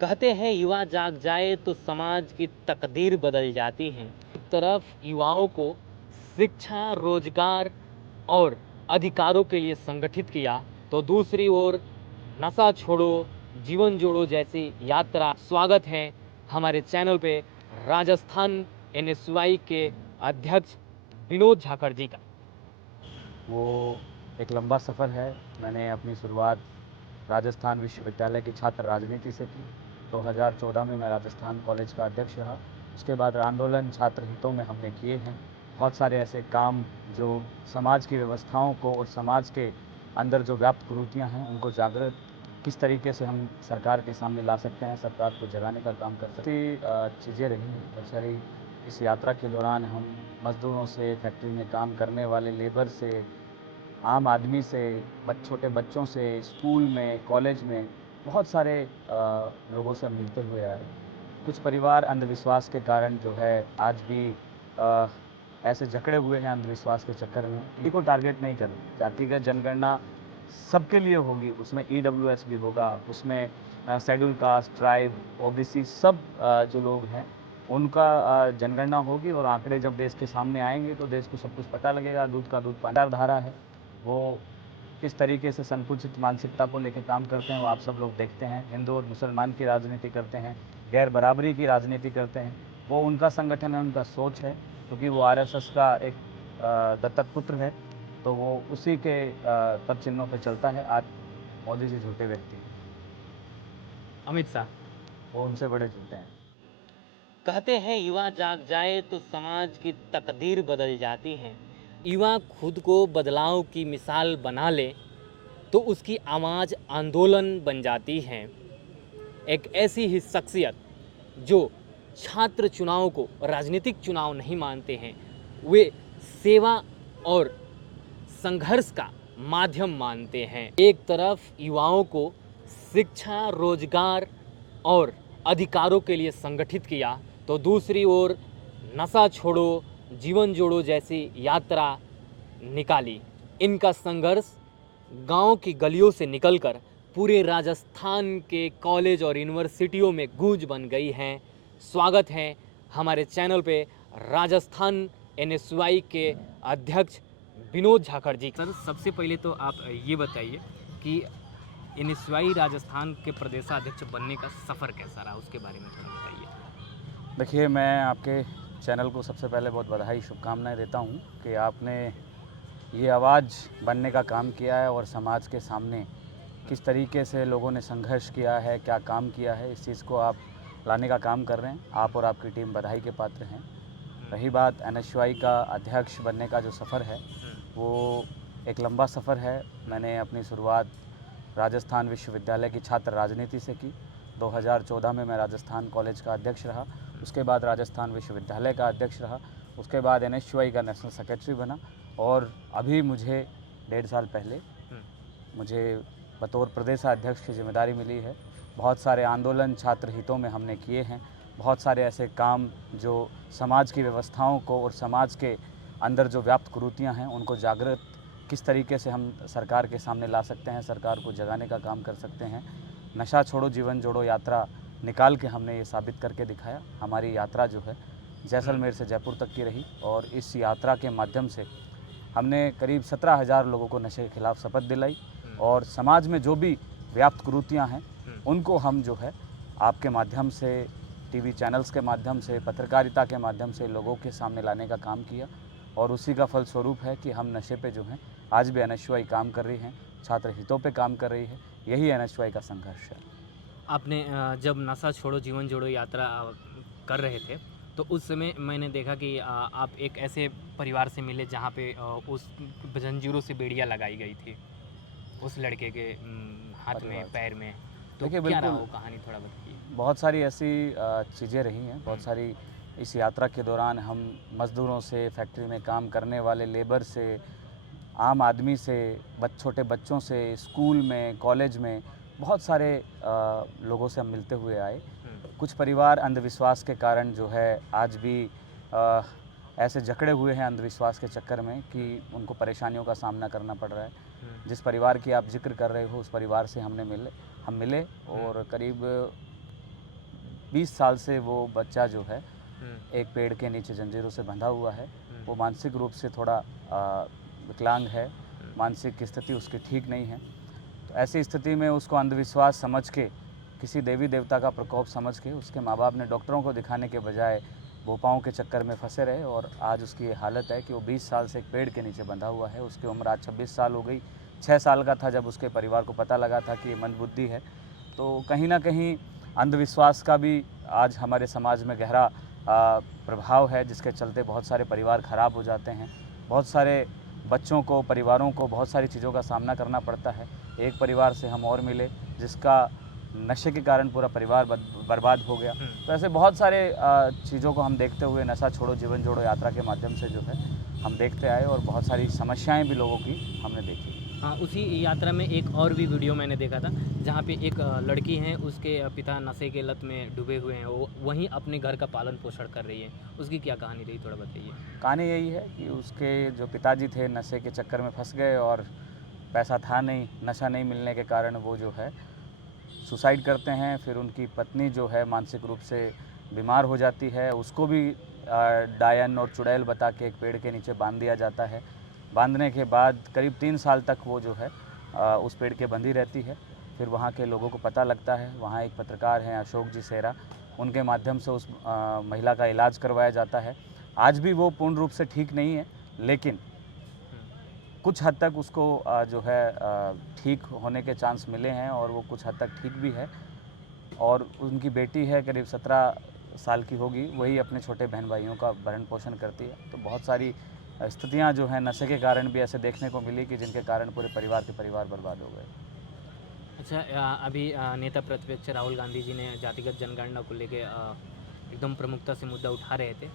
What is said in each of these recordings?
कहते हैं युवा जाग जाए तो समाज की तकदीर बदल जाती है। एक तरफ युवाओं को शिक्षा, रोजगार और अधिकारों के लिए संगठित किया, तो दूसरी ओर नशा छोड़ो, जीवन जोड़ो जैसी यात्रा। स्वागत है हमारे चैनल पे राजस्थान एनएसवाई के अध्यक्ष विनोद झाकड़ जी का। वो एक लंबा सफ़र है। मैंने अपनी शुरुआत राजस्थान विश्वविद्यालय की छात्र राजनीति से की। 2014 में मैं राजस्थान कॉलेज का अध्यक्ष रहा। उसके बाद आंदोलन छात्र हितों में हमने किए हैं बहुत सारे ऐसे काम जो समाज की व्यवस्थाओं को और समाज के अंदर जो व्याप्त कुरीतियाँ हैं उनको जागृत किस तरीके से हम सरकार के सामने ला सकते हैं, सरकार को जगाने का काम कर सकते हैं। चीज़ें रही हैं बहुत सारी। इस यात्रा के दौरान हम मज़दूरों से, फैक्ट्री में काम करने वाले लेबर से, आम आदमी से, छोटे बच्चों से, स्कूल में, कॉलेज में बहुत सारे लोगों से मिलते हुए आए। कुछ परिवार अंधविश्वास के कारण जो है आज भी अ, ऐसे जकड़े हुए हैं अंधविश्वास के चक्कर में। किसी को टारगेट नहीं कर जातिगत जनगणना सबके लिए होगी, उसमें ईडब्ल्यूएस भी होगा, उसमें शेड्यूल कास्ट, ट्राइब, ओबीसी सब जो लोग हैं उनका जनगणना होगी और आंकड़े जब देश के सामने आएंगे तो देश को सब कुछ पता लगेगा। दूध का दूध पानी धारा है। वो किस तरीके से संकुचित मानसिकता को लेकर काम करते हैं वो आप सब लोग देखते हैं। हिंदू और मुसलमान की राजनीति करते हैं, गैर बराबरी की राजनीति करते हैं। वो उनका संगठन है, उनका सोच है, क्योंकि वो आरएसएस का एक दत्तक पुत्र है, तो वो उसी के तब चिन्हों पर चलता है। आज मोदी जी झूठे व्यक्ति हैं, अमित शाह वो उनसे बड़े झूठे हैं। कहते हैं युवा जाग जाए तो समाज की तकदीर बदल जाती है। युवा खुद को बदलाव की मिसाल बना ले तो उसकी आवाज़ आंदोलन बन जाती है। एक ऐसी ही शख्सियत जो छात्र चुनाव को राजनीतिक चुनाव नहीं मानते हैं, वे सेवा और संघर्ष का माध्यम मानते हैं। एक तरफ युवाओं को शिक्षा, रोजगार और अधिकारों के लिए संगठित किया, तो दूसरी ओर नशा छोड़ो, जीवन जोड़ो जैसी यात्रा निकाली। इनका संघर्ष गांव की गलियों से निकलकर पूरे राजस्थान के कॉलेज और यूनिवर्सिटियों में गूंज बन गई हैं। स्वागत है हमारे चैनल पे राजस्थान एनएसवाई के अध्यक्ष विनोद झाकड़ जी। सर, सबसे पहले तो आप ये बताइए कि एनएसवाई राजस्थान के प्रदेशाध्यक्ष बनने का सफ़र कैसा रहा, उसके बारे में थोड़ा बताइए। देखिए, मैं आपके चैनल को सबसे पहले बहुत बधाई, शुभकामनाएं देता हूं कि आपने ये आवाज़ बनने का काम किया है और समाज के सामने किस तरीके से लोगों ने संघर्ष किया है, क्या काम किया है, इस चीज़ को आप लाने का काम कर रहे हैं। आप और आपकी टीम बधाई के पात्र हैं। रही बात एनएसवाई का अध्यक्ष बनने का जो सफ़र है, वो एक लंबा सफ़र है। मैंने अपनी शुरुआत राजस्थान विश्वविद्यालय की छात्र राजनीति से की। 2014 में मैं राजस्थान कॉलेज का अध्यक्ष रहा। उसके बाद राजस्थान विश्वविद्यालय का अध्यक्ष रहा। उसके बाद एनएसवाई का नेशनल सेक्रेटरी बना और अभी मुझे 1.5 साल पहले मुझे बतौर प्रदेशाध्यक्ष की जिम्मेदारी मिली है। बहुत सारे आंदोलन छात्र हितों में हमने किए हैं। बहुत सारे ऐसे काम जो समाज की व्यवस्थाओं को और समाज के अंदर जो व्याप्त कुरीतियाँ हैं उनको जागृत किस तरीके से हम सरकार के सामने ला सकते हैं, सरकार को जगाने का काम कर सकते हैं। नशा छोड़ो जीवन जोड़ो यात्रा निकाल के हमने ये साबित करके दिखाया। हमारी यात्रा जो है जैसलमेर से जयपुर तक की रही और इस यात्रा के माध्यम से हमने करीब 17,000 लोगों को नशे के खिलाफ शपथ दिलाई और समाज में जो भी व्याप्त कुरीतियाँ हैं उनको हम जो है आपके माध्यम से, टीवी चैनल्स के माध्यम से, पत्रकारिता के माध्यम से लोगों के सामने लाने का काम किया और उसी का फलस्वरूप है कि हम नशे पे जो हैं आज भी एनएसवाई काम कर रही हैं, छात्र हितों पे काम कर रही है। यही एनएसवाई का संघर्ष है। आपने जब नशा छोड़ो जीवन जोड़ो यात्रा कर रहे थे तो उस समय मैंने देखा कि आप एक ऐसे परिवार से मिले जहाँ पे उस जंजीरों से बेड़ियाँ लगाई गई थी उस लड़के के हाथ में, पैर में। तो देखिए, क्या रहा बिल्कुल वो कहानी, थोड़ा बताइए। बहुत सारी ऐसी चीज़ें रही हैं। बहुत सारी इस यात्रा के दौरान हम मज़दूरों से, फैक्ट्री में काम करने वाले लेबर से, आम आदमी से, छोटे बच्चों से, स्कूल में, कॉलेज में बहुत सारे लोगों से हम मिलते हुए आए। कुछ परिवार अंधविश्वास के कारण जो है आज भी ऐसे जकड़े हुए हैं अंधविश्वास के चक्कर में कि उनको परेशानियों का सामना करना पड़ रहा है। जिस परिवार की आप जिक्र कर रहे हो उस परिवार से हम मिले और करीब 20 साल से वो बच्चा जो है हम्म, एक पेड़ के नीचे जंजीरों से बंधा हुआ है। वो हम्म, मानसिक रूप से थोड़ा विकलांग है, मानसिक स्थिति उसकी ठीक नहीं है। तो ऐसी स्थिति में उसको अंधविश्वास समझ के, किसी देवी देवता का प्रकोप समझ के उसके माँ बाप ने डॉक्टरों को दिखाने के बजाय भोपाओं के चक्कर में फंसे रहे और आज उसकी ये हालत है कि वो 20 साल से एक पेड़ के नीचे बंधा हुआ है। उसकी उम्र आज 26 साल हो गई। 6 साल का था जब उसके परिवार को पता लगा था कि ये मंदबुद्धि है। तो कहीं ना कहीं अंधविश्वास का भी आज हमारे समाज में गहरा प्रभाव है, जिसके चलते बहुत सारे परिवार ख़राब हो जाते हैं। बहुत सारे बच्चों को, परिवारों को बहुत सारी चीज़ों का सामना करना पड़ता है। एक परिवार से हम और मिले जिसका नशे के कारण पूरा परिवार बर्बाद हो गया। तो ऐसे बहुत सारे चीज़ों को हम देखते हुए नशा छोड़ो जीवन जोड़ो यात्रा के माध्यम से जो है हम देखते आए और बहुत सारी समस्याएं भी लोगों की हमने देखी। हाँ, उसी यात्रा में एक और भी वीडियो मैंने देखा था जहाँ पे एक लड़की है, उसके पिता नशे के लत में डूबे हुए हैं, वो वहीं अपने घर का पालन पोषण कर रही है। उसकी क्या कहानी रही, थोड़ा बताइए। कहानी यही है कि उसके जो पिताजी थे नशे के चक्कर में फंस गए और पैसा था नहीं, नशा नहीं मिलने के कारण वो जो है सुसाइड करते हैं। फिर उनकी पत्नी जो है मानसिक रूप से बीमार हो जाती है, उसको भी डायन और चुड़ैल बता के एक पेड़ के नीचे बांध दिया जाता है। बांधने के बाद करीब 3 साल तक वो जो है उस पेड़ के बंधी रहती है। फिर वहाँ के लोगों को पता लगता है, वहाँ एक पत्रकार हैं अशोक जी सेरा, उनके माध्यम से उस महिला का इलाज करवाया जाता है। आज भी वो पूर्ण रूप से ठीक नहीं है, लेकिन कुछ हद तक उसको जो है ठीक होने के चांस मिले हैं और वो कुछ हद तक ठीक भी है। और उनकी बेटी है, करीब 17 साल की होगी, वही अपने छोटे बहन भाइयों का भरण पोषण करती है। तो बहुत सारी स्थितियां जो हैं नशे के कारण भी ऐसे देखने को मिली कि जिनके कारण पूरे परिवार के परिवार बर्बाद हो गए। अच्छा, अभी नेता प्रतिपक्ष राहुल गांधी जी ने जातिगत जनगणना को लेके एकदम प्रमुखता से मुद्दा उठा रहे थे।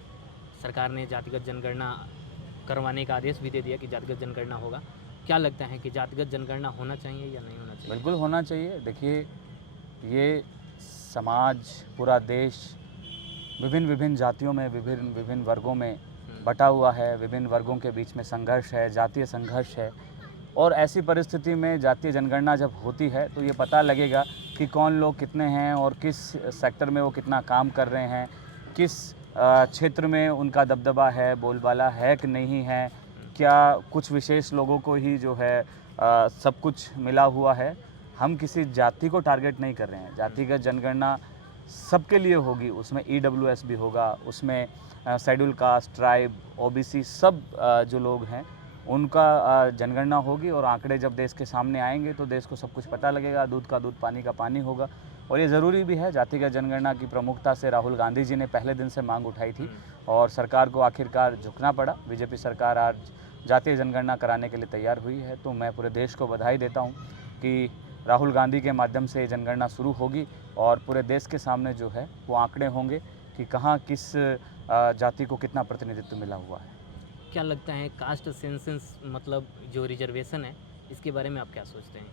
सरकार ने जातिगत जनगणना करवाने का आदेश भी दे दिया कि जातिगत जनगणना होगा। क्या लगता है कि जातिगत जनगणना होना चाहिए या नहीं होना चाहिए? बिल्कुल होना चाहिए। देखिए, ये समाज, पूरा देश विभिन्न विभिन्न जातियों में, विभिन्न विभिन्न वर्गों में बटा हुआ है। विभिन्न वर्गों के बीच में संघर्ष है, जातीय संघर्ष है। और ऐसी परिस्थिति में जातीय जनगणना जब होती है तो ये पता लगेगा कि कौन लोग कितने हैं और किस सेक्टर में वो कितना काम कर रहे हैं, किस क्षेत्र में उनका दबदबा है, बोलबाला है कि नहीं है, क्या कुछ विशेष लोगों को ही जो है सब कुछ मिला हुआ है। हम किसी जाति को टारगेट नहीं कर रहे हैं। जातिगत जनगणना सबके लिए होगी, उसमें EWS भी होगा, उसमें शेड्यूल कास्ट, ट्राइब, OBC सब जो लोग हैं उनका जनगणना होगी। और आंकड़े जब देश के सामने आएंगे तो देश को सब कुछ पता लगेगा, दूध का दूध पानी का पानी होगा। और ये ज़रूरी भी है। जातिगत जनगणना की प्रमुखता से राहुल गांधी जी ने पहले दिन से मांग उठाई थी और सरकार को आखिरकार झुकना पड़ा। बीजेपी सरकार आज जातीय जनगणना कराने के लिए तैयार हुई है। तो मैं पूरे देश को बधाई देता हूँ कि राहुल गांधी के माध्यम से ये जनगणना शुरू होगी और पूरे देश के सामने जो है वो आंकड़े होंगे कि कहाँ किस जाति को कितना प्रतिनिधित्व मिला हुआ है। क्या लगता है कास्ट सेंसस मतलब जो रिजर्वेशन है, इसके बारे में आप क्या सोचते हैं?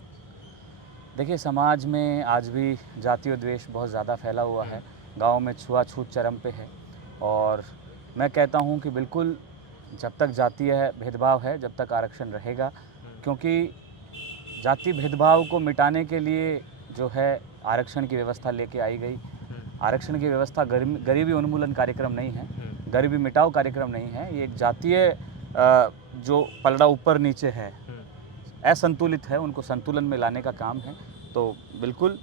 देखिए, समाज में आज भी जातीय द्वेष बहुत ज़्यादा फैला हुआ है। गाँव में छुआछूत चरम पे है। और मैं कहता हूँ कि बिल्कुल जब तक जातीय भेदभाव है, जब तक आरक्षण रहेगा, क्योंकि जाति भेदभाव को मिटाने के लिए जो है आरक्षण की व्यवस्था लेके आई गई। आरक्षण की व्यवस्था गरीबी उन्मूलन कार्यक्रम नहीं है, गरीबी मिटाओ कार्यक्रम नहीं है। ये एक जातीय जो पलड़ा ऊपर नीचे है, असंतुलित है, उनको संतुलन में लाने का काम है। तो बिल्कुल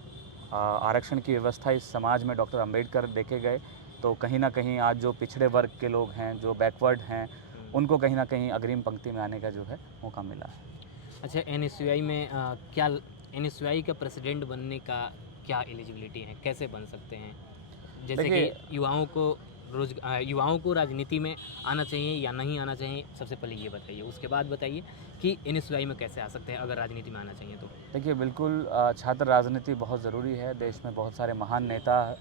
आरक्षण की व्यवस्था इस समाज में डॉक्टर अंबेडकर देखे गए तो कहीं ना कहीं आज जो पिछड़े वर्ग के लोग हैं, जो बैकवर्ड हैं, उनको कहीं ना कहीं अग्रिम पंक्ति में आने का जो है मौका मिला है। अच्छा, NSUI में क्या NSUI का प्रेसिडेंट बनने का क्या एलिजिबिलिटी है, कैसे बन सकते हैं? जैसे कि देखिए, युवाओं को राजनीति में आना चाहिए या नहीं आना चाहिए, सबसे पहले ये बताइए। उसके बाद बताइए कि NSUI में कैसे आ सकते हैं अगर राजनीति में आना चाहिए तो। देखिए बिल्कुल छात्र राजनीति बहुत ज़रूरी है। देश में बहुत सारे महान नेता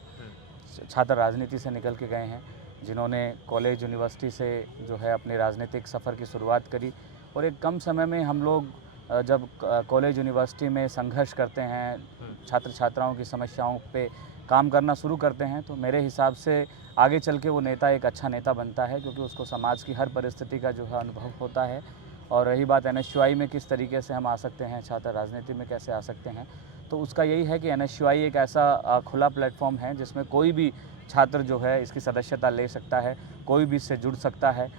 छात्र राजनीति से निकल के गए हैं, जिन्होंने कॉलेज यूनिवर्सिटी से जो है अपने राजनीतिक सफ़र की शुरुआत करी। और एक कम समय में हम लोग जब कॉलेज यूनिवर्सिटी में संघर्ष करते हैं, छात्र छात्राओं की समस्याओं पे काम करना शुरू करते हैं, तो मेरे हिसाब से आगे चल के वो नेता एक अच्छा नेता बनता है, क्योंकि उसको समाज की हर परिस्थिति का जो है अनुभव होता है। और रही बात NSUI में किस तरीके से हम आ सकते हैं, छात्र राजनीति में कैसे आ सकते हैं, तो उसका यही है कि NSUI एक ऐसा खुला प्लेटफॉर्म है जिसमें कोई भी छात्र जो है इसकी सदस्यता ले सकता है, कोई भी इससे जुड़ सकता है,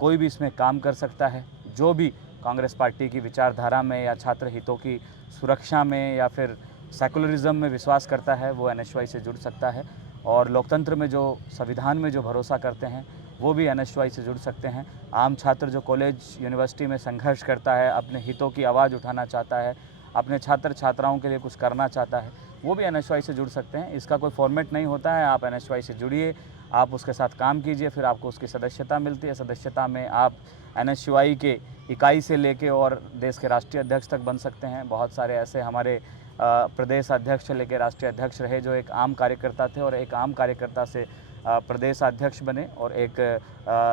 कोई भी इसमें काम कर सकता है। जो भी कांग्रेस पार्टी की विचारधारा में या छात्र हितों की सुरक्षा में या फिर सेकुलरिज्म में विश्वास करता है वो NSUI से जुड़ सकता है, और लोकतंत्र में जो संविधान में जो भरोसा करते हैं वो भी NSUI से जुड़ सकते हैं। आम छात्र जो कॉलेज यूनिवर्सिटी में संघर्ष करता है, अपने हितों की आवाज़ उठाना चाहता है, अपने छात्र छात्राओं के लिए कुछ करना चाहता है, वो भी NSUI से जुड़ सकते हैं। इसका कोई फॉर्मेट नहीं होता है, आप NSUI से जुड़िए, आप उसके साथ काम कीजिए, फिर आपको उसकी सदस्यता मिलती है। सदस्यता में आप NSUI के इकाई से लेके और देश के राष्ट्रीय अध्यक्ष तक बन सकते हैं। बहुत सारे ऐसे हमारे प्रदेश अध्यक्ष से लेकर राष्ट्रीय अध्यक्ष रहे जो एक आम कार्यकर्ता थे और एक आम कार्यकर्ता से प्रदेश अध्यक्ष बने और एक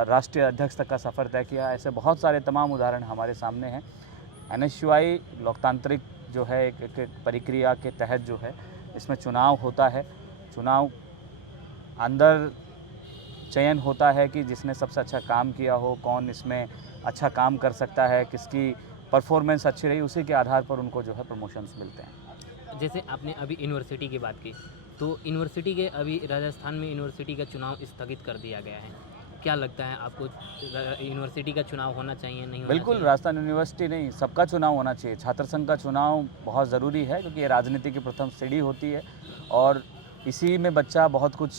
राष्ट्रीय अध्यक्ष तक का सफ़र तय किया। ऐसे बहुत सारे तमाम उदाहरण हमारे सामने हैं। NSUI लोकतांत्रिक जो है एक प्रक्रिया के तहत जो है इसमें चुनाव होता है। चुनाव अंदर चयन होता है कि जिसने सबसे अच्छा काम किया हो, कौन इसमें अच्छा काम कर सकता है, किसकी परफॉर्मेंस अच्छी रही, उसी के आधार पर उनको जो है प्रमोशंस मिलते हैं। जैसे आपने अभी यूनिवर्सिटी की बात की, तो यूनिवर्सिटी के अभी राजस्थान में यूनिवर्सिटी का चुनाव स्थगित कर दिया गया है। क्या लगता है आपको, यूनिवर्सिटी का चुनाव होना चाहिए, नहीं होना बिल्कुल, चाहिए? राजस्थान यूनिवर्सिटी नहीं, सबका चुनाव होना चाहिए। छात्र संघ का चुनाव बहुत ज़रूरी है क्योंकि ये राजनीति की प्रथम सीढ़ी होती है और इसी में बच्चा बहुत कुछ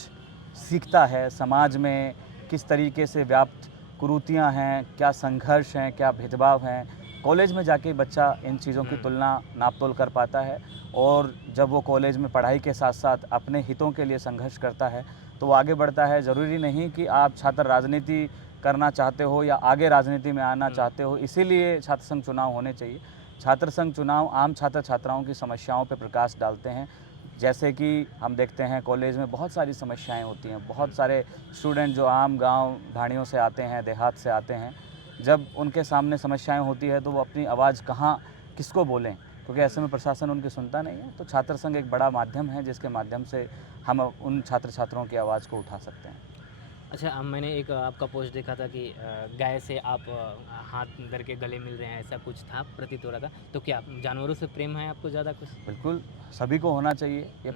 सीखता है। समाज में किस तरीके से व्याप्त कुरीतियाँ हैं, क्या संघर्ष हैं, क्या भेदभाव हैं, कॉलेज में जाके बच्चा इन चीज़ों की तुलना नाप-तोल कर पाता है। और जब वो कॉलेज में पढ़ाई के साथ साथ अपने हितों के लिए संघर्ष करता है तो वो आगे बढ़ता है। ज़रूरी नहीं कि आप छात्र राजनीति करना चाहते हो या आगे राजनीति में आना चाहते हो, इसीलिए छात्र संघ चुनाव होने चाहिए। छात्र संघ चुनाव आम छात्र छात्राओं की समस्याओं पर प्रकाश डालते हैं। जैसे कि हम देखते हैं कॉलेज में बहुत सारी समस्याएं होती हैं, बहुत सारे स्टूडेंट जो आम गांव ढाणियों से आते हैं, देहात से आते हैं, जब उनके सामने समस्याएं होती है तो वो अपनी आवाज़ कहाँ किसको बोलें, क्योंकि ऐसे में प्रशासन उनकी सुनता नहीं है। तो छात्र संघ एक बड़ा माध्यम है जिसके माध्यम से हम उन छात्र छात्राओं की आवाज़ को उठा सकते हैं। अच्छा, मैंने एक आपका पोस्ट देखा था कि गाय से आप हाथ धर के गले मिल रहे हैं, ऐसा कुछ था, प्रतीत हो रहा था। तो क्या जानवरों से प्रेम है आपको ज़्यादा कुछ? बिल्कुल, सभी को होना चाहिए। ये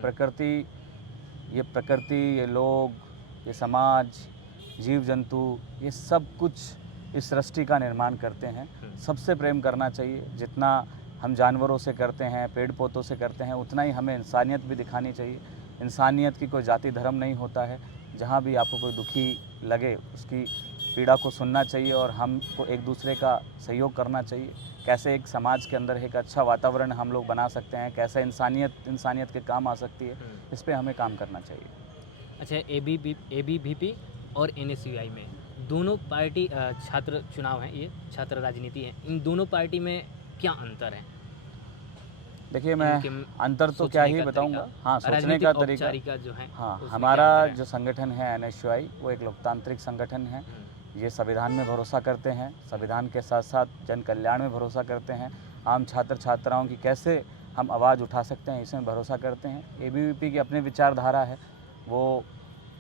प्रकृति, ये लोग, ये समाज, जीव जंतु, ये सब कुछ इस सृष्टि का निर्माण करते हैं। सबसे प्रेम करना चाहिए। जितना हम जानवरों से करते हैं, पेड़ पौधों से करते हैं, उतना ही हमें इंसानियत भी दिखानी चाहिए। इंसानियत की कोई जाति धर्म नहीं होता है। जहाँ भी आपको कोई दुखी लगे उसकी पीड़ा को सुनना चाहिए और हमको एक दूसरे का सहयोग करना चाहिए। कैसे एक समाज के अंदर एक अच्छा वातावरण हम लोग बना सकते हैं, कैसे इंसानियत के काम आ सकती है, इस पे हमें काम करना चाहिए। अच्छा, ABVP और NSUI में दोनों पार्टी छात्र चुनाव हैं, ये छात्र राजनीति है, इन दोनों पार्टी में क्या अंतर है? देखिए, मैं अंतर तो क्या ही बताऊंगा। हाँ, सोचने का तरीका जो है, हाँ, हमारा जो संगठन है NSUI वो एक लोकतांत्रिक संगठन है। ये संविधान में भरोसा करते हैं, संविधान के साथ साथ जन कल्याण में भरोसा करते हैं। आम छात्र छात्राओं की कैसे हम आवाज़ उठा सकते हैं इसमें भरोसा करते हैं। ABVP की अपनी विचारधारा है, वो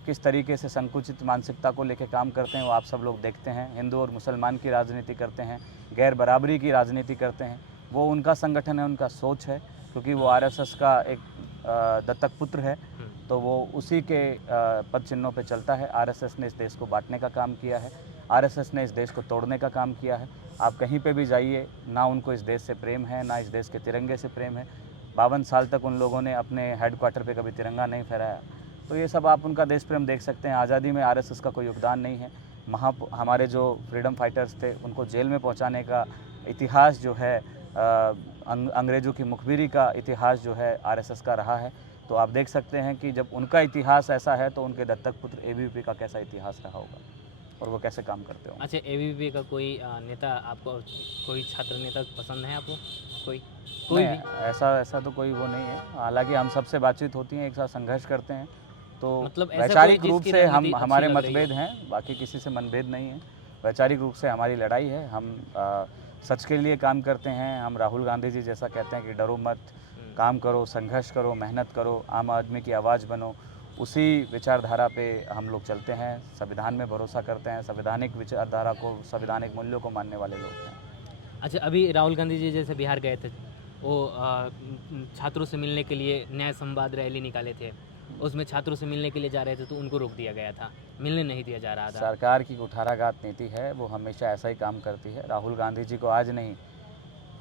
किस तरीके से संकुचित मानसिकता को लेकर काम करते हैं वो आप सब लोग देखते हैं। हिंदू और मुसलमान की राजनीति करते हैं, गैर बराबरी की राजनीति करते हैं। वो उनका संगठन है, उनका सोच है, क्योंकि वो RSS का एक दत्तक पुत्र है, तो वो उसी के पद चिन्हों पे चलता है। RSS ने इस देश को बांटने का काम किया है, RSS ने इस देश को तोड़ने का काम किया है। आप कहीं पे भी जाइए, ना उनको इस देश से प्रेम है, ना इस देश के तिरंगे से प्रेम है। 52 साल तक उन लोगों ने अपने हेडक्वार्टर पे कभी तिरंगा नहीं फहराया। तो ये सब आप उनका देश प्रेम देख सकते हैं। आज़ादी में RSS का कोई योगदान नहीं है। हमारे जो फ्रीडम फाइटर्स थे उनको जेल में पहुँचाने का इतिहास जो है, अंग्रेज़ों की मुखबिरी का इतिहास जो है RSS का रहा है। तो आप देख सकते हैं कि जब उनका इतिहास ऐसा है तो उनके दत्तक पुत्र ABVP का कैसा इतिहास रहा होगा और वो कैसे काम करते होंगे। अच्छा, ABVP का कोई नेता आपको, कोई छात्र नेता पसंद है आपको? कोई नहीं, भी ऐसा तो कोई वो नहीं है। हालांकि हम सबसे बातचीत होती है, एक साथ संघर्ष करते हैं, तो मतलब ऐसा वैचारिक कोई रूप जिसकी से राजनीति अच्छी हमारे लग रही मतभेद हैं, बाकी किसी से मतभेद नहीं है। वैचारिक रूप से हमारी लड़ाई है। हम सच के लिए काम करते हैं। हम राहुल गांधी जी जैसा कहते हैं कि डरो मत, काम करो, संघर्ष करो, मेहनत करो, आम आदमी की आवाज़ बनो। उसी विचारधारा पे हम लोग चलते हैं, संविधान में भरोसा करते हैं, संवैधानिक विचारधारा को, संवैधानिक मूल्यों को मानने वाले लोग हैं। अच्छा, अभी राहुल गांधी जी जैसे बिहार गए थे, वो छात्रों से मिलने के लिए न्याय संवाद रैली निकाले थे, उसमें छात्रों से मिलने के लिए जा रहे थे तो उनको रोक दिया गया था, मिलने नहीं दिया जा रहा था। सरकार की कुठाराघात नीति है, वो हमेशा ऐसा ही काम करती है। राहुल गांधी जी को आज नहीं,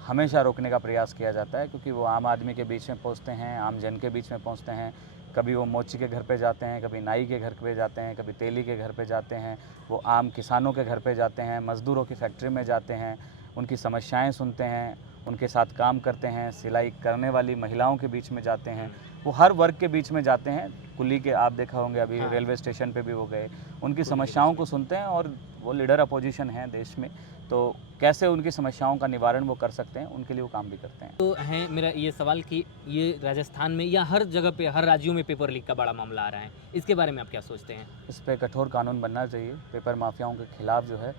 हमेशा रोकने का प्रयास किया जाता है, क्योंकि वो आम आदमी के बीच में पहुंचते हैं, आम जन के बीच में पहुंचते हैं। कभी वो मोची के घर पे जाते हैं, कभी नाई के घर पे जाते हैं, कभी तेली के घर पे जाते हैं, वो आम किसानों के घर पे जाते हैं, मज़दूरों की फैक्ट्री में जाते हैं, उनकी समस्याएं सुनते हैं, उनके साथ काम करते हैं, सिलाई करने वाली महिलाओं के बीच में जाते हैं, वो हर वर्ग के बीच में जाते हैं। कुली के आप देखा होंगे, अभी हाँ। रेलवे स्टेशन पे भी वो गए, उनकी कुली के समस्याओं बीच को सुनते हैं। और वो लीडर अपोजिशन हैं देश में, तो कैसे उनकी समस्याओं का निवारण वो कर सकते हैं, उनके लिए वो काम भी करते हैं। तो है मेरा ये सवाल कि ये राजस्थान में या हर जगह पे, हर राज्यों में पेपर लीक का बड़ा मामला आ रहा है, इसके बारे में आप क्या सोचते हैं? इस पे कठोर कानून बनना चाहिए। पेपर माफियाओं के खिलाफ जो है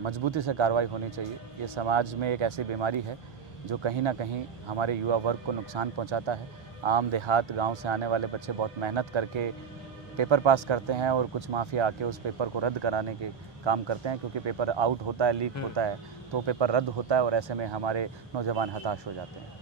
मजबूती से कार्रवाई होनी चाहिए। ये समाज में एक ऐसी बीमारी है जो कहीं ना कहीं हमारे युवा वर्ग को नुकसान पहुंचाता है। आम देहात गांव से आने वाले बच्चे बहुत मेहनत करके पेपर पास करते हैं, और कुछ माफिया आके उस पेपर को रद्द कराने के काम करते हैं, क्योंकि पेपर आउट होता है, लीक होता है, तो पेपर रद्द होता है, और ऐसे में हमारे नौजवान हताश हो जाते हैं।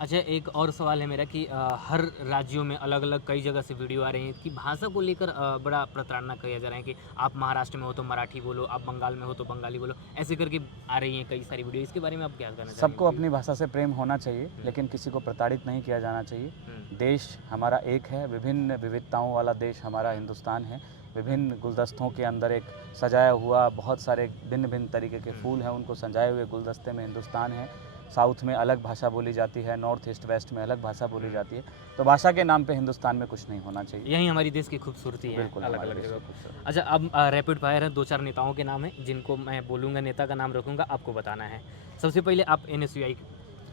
अच्छा, एक और सवाल है मेरा कि हर राज्यों में अलग अलग कई जगह से वीडियो आ रहे हैं कि भाषा को लेकर बड़ा प्रताड़ना किया जा रहा है कि आप महाराष्ट्र में हो तो मराठी बोलो, आप बंगाल में हो तो बंगाली बोलो, ऐसे करके आ रही हैं कई सारी वीडियो। इसके बारे में आप क्या कहना चाहेंगे? सबको अपनी भाषा से प्रेम होना चाहिए, लेकिन किसी को प्रताड़ित नहीं किया जाना चाहिए। देश हमारा एक है, विभिन्न विविधताओं वाला देश हमारा हिंदुस्तान है। विभिन्न गुलदस्तों के अंदर एक सजाया हुआ बहुत सारे भिन्न भिन्न तरीके के फूल हैं, उनको सजाए हुए गुलदस्ते में हिंदुस्तान है। साउथ में अलग भाषा बोली जाती है, नॉर्थ ईस्ट वेस्ट में अलग भाषा बोली जाती है। तो भाषा के नाम पे हिंदुस्तान में कुछ नहीं होना चाहिए। यही हमारी देश की खूबसूरती है, बिल्कुल अलग हमारे अलग देश जगह। की खूबसूरती। अच्छा, अब रैपिड फायर है, 2-4 नेताओं के नाम हैं जिनको मैं बोलूँगा, नेता का नाम रखूँगा, आपको बताना है। सबसे पहले आप NSUI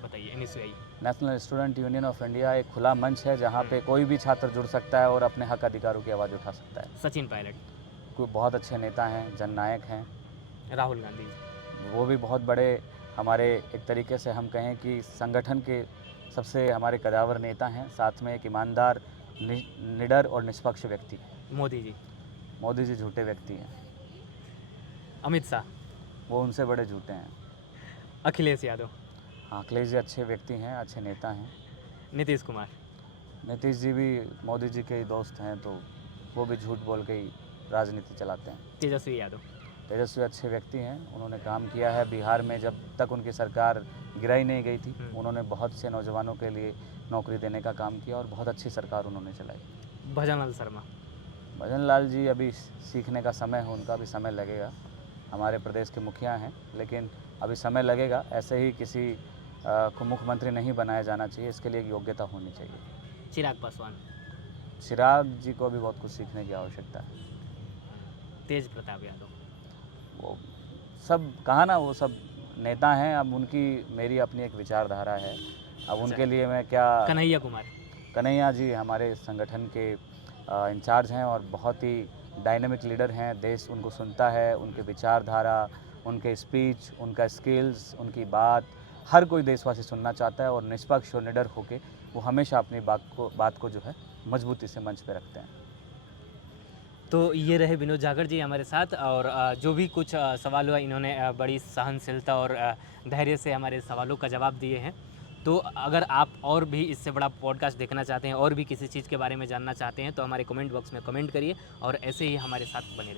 बताइए। NSUI national student union of India एक खुला मंच है जहाँ पे कोई भी छात्र जुड़ सकता है और अपने हक अधिकारों की आवाज़ उठा सकता है। सचिन पायलट। कोई बहुत अच्छे नेता हैं, जननायक हैं। राहुल गांधी। वो भी बहुत बड़े हमारे, एक तरीके से हम कहें कि संगठन के सबसे हमारे कदावर नेता हैं। साथ में एक ईमानदार, निडर और निष्पक्ष व्यक्ति हैं। मोदी जी। मोदी जी झूठे व्यक्ति हैं, अमित शाह। वो उनसे बड़े झूठे हैं। अखिलेश यादव। हाँ, अखिलेश जी अच्छे व्यक्ति हैं, अच्छे नेता हैं। नीतीश कुमार। नीतीश जी भी मोदी जी के ही दोस्त हैं, तो वो भी झूठ बोल के ही राजनीति चलाते हैं। तेजस्वी यादव। तेजस्वी अच्छे व्यक्ति हैं, उन्होंने काम किया है बिहार में। जब तक उनकी सरकार गिराई नहीं गई थी, उन्होंने बहुत से नौजवानों के लिए नौकरी देने का काम किया और बहुत अच्छी सरकार उन्होंने चलाई। भजनलाल शर्मा। भजन लाल जी अभी सीखने का समय है, उनका भी समय लगेगा। हमारे प्रदेश के मुखिया हैं, लेकिन अभी समय लगेगा। ऐसे ही किसी को मुख्यमंत्री नहीं बनाया जाना चाहिए, इसके लिए एक योग्यता होनी चाहिए। चिराग पासवान। चिराग जी को भी बहुत कुछ सीखने की आवश्यकता है। तेज प्रताप यादव। वो सब कहा ना, वो सब नेता हैं। अब उनकी मेरी अपनी एक विचारधारा है, अब उनके लिए मैं क्या। कन्हैया कुमार। कन्हैया जी हमारे संगठन के इंचार्ज हैं और बहुत ही डायनेमिक लीडर हैं। देश उनको सुनता है, उनके विचारधारा, उनके स्पीच, उनका स्किल्स, उनकी बात हर कोई देशवासी सुनना चाहता है। और निष्पक्ष और निडर होकर वो हमेशा अपनी बात को जो है मजबूती से मंच पे रखते हैं। तो ये रहे विनोद जाखड़ जी हमारे साथ, और जो भी कुछ सवाल हुआ, इन्होंने बड़ी सहनशीलता और धैर्य से हमारे सवालों का जवाब दिए हैं। तो अगर आप और भी इससे बड़ा पॉडकास्ट देखना चाहते हैं और भी किसी चीज़ के बारे में जानना चाहते हैं तो हमारे कमेंट बॉक्स में कमेंट करिए और ऐसे ही हमारे साथ बने रहिए।